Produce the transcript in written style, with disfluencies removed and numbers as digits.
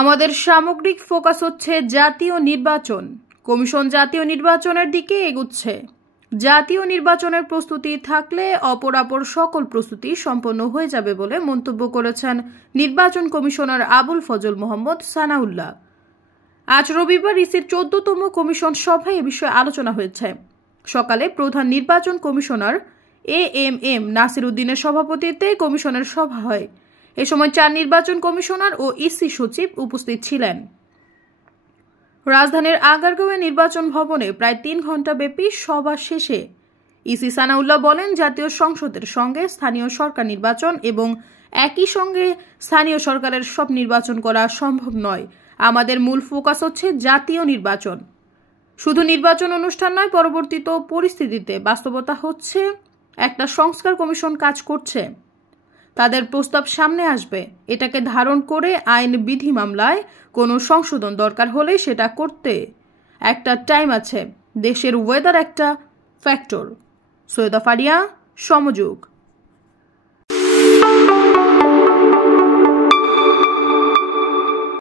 আমাদের সামগ্রিক ফোকাস হচ্ছে জাতীয় নির্বাচন। কমিশন জাতীয় নির্বাচনের দিকে এগুচ্ছে। জাতীয় নির্বাচনের প্রস্তুতি থাকলে অপরাপর সকল প্রস্তুতি সম্পন্ন হয়ে যাবে বলে মন্তব্য করেছেন নির্বাচন কমিশনার আবুল ফজল মোহাম্মদ সানাউল্লাহ। আজ রবিবার ইসির 14তম কমিশন সভায় এ বিষয়ে আলোচনা হয়েছে। সকালে প্রধান নির্বাচন কমিশনার এএমএম নাসির উদ্দিনের সভাপতিত্বে কমিশনের সভা হয়। এ সময় 4 নির্বাচন কমিশনার ও ইসি সচিব উপস্থিত ছিলেন। রাজধানীর আগারগাঁওয়ে নির্বাচন ভবনে প্রায় 3 ঘণ্টা ব্যাপী সভা শেষে ইসি সানাউল্লাহ বলেন, জাতীয় সংসদের সঙ্গে স্থানীয় সরকার নির্বাচন এবং একই সঙ্গে স্থানীয় সরকারের সব নির্বাচন করা সম্ভব নয়। আমাদের মূল ফোকাস হচ্ছে জাতীয় নির্বাচন। শুধু নির্বাচন অনুষ্ঠান নয়, পরবর্তীত পরিস্থিতিতে বাস্তবতা হচ্ছে একটা সংস্কার কমিশন কাজ করছে। তাদের প্রস্তাব সামনে আসবে। এটাকে ধারণ করে আইন বিধি মামলায় কোনো সংশোধন দরকার হলে সেটা করতে একটা টাইম আছে। দেশের ওয়েদার একটা ফ্যাক্টর। সৈয়দা ফারিয়া, সমযোগ।